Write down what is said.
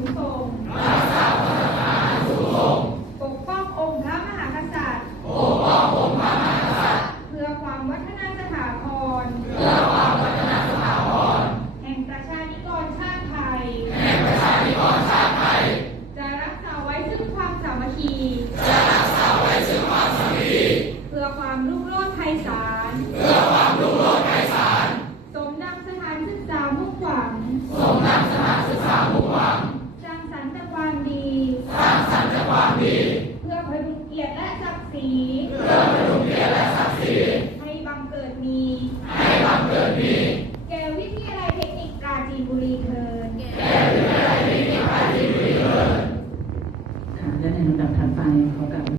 งส่งปกป้ององค์พระมหากษัตริย์เพื่อความวัฒนสถาพรแห่งประชานิกรชาติไทยจะรักษาไว้ซึ่งความสามัคคีเพื่อความรุ่งโรจน์ไพศาลสมดังสถานศึกษามุ่งหวังสร้างสรรค์แต่ความดีเพื่อพดุงเกียรติและศักดิ์ศรีให้บังเกิดมีแก่วิทยาลัยเทคนิคปราจีนบุรีเถิดค่ะและในลำดับถัดไปขอกราบ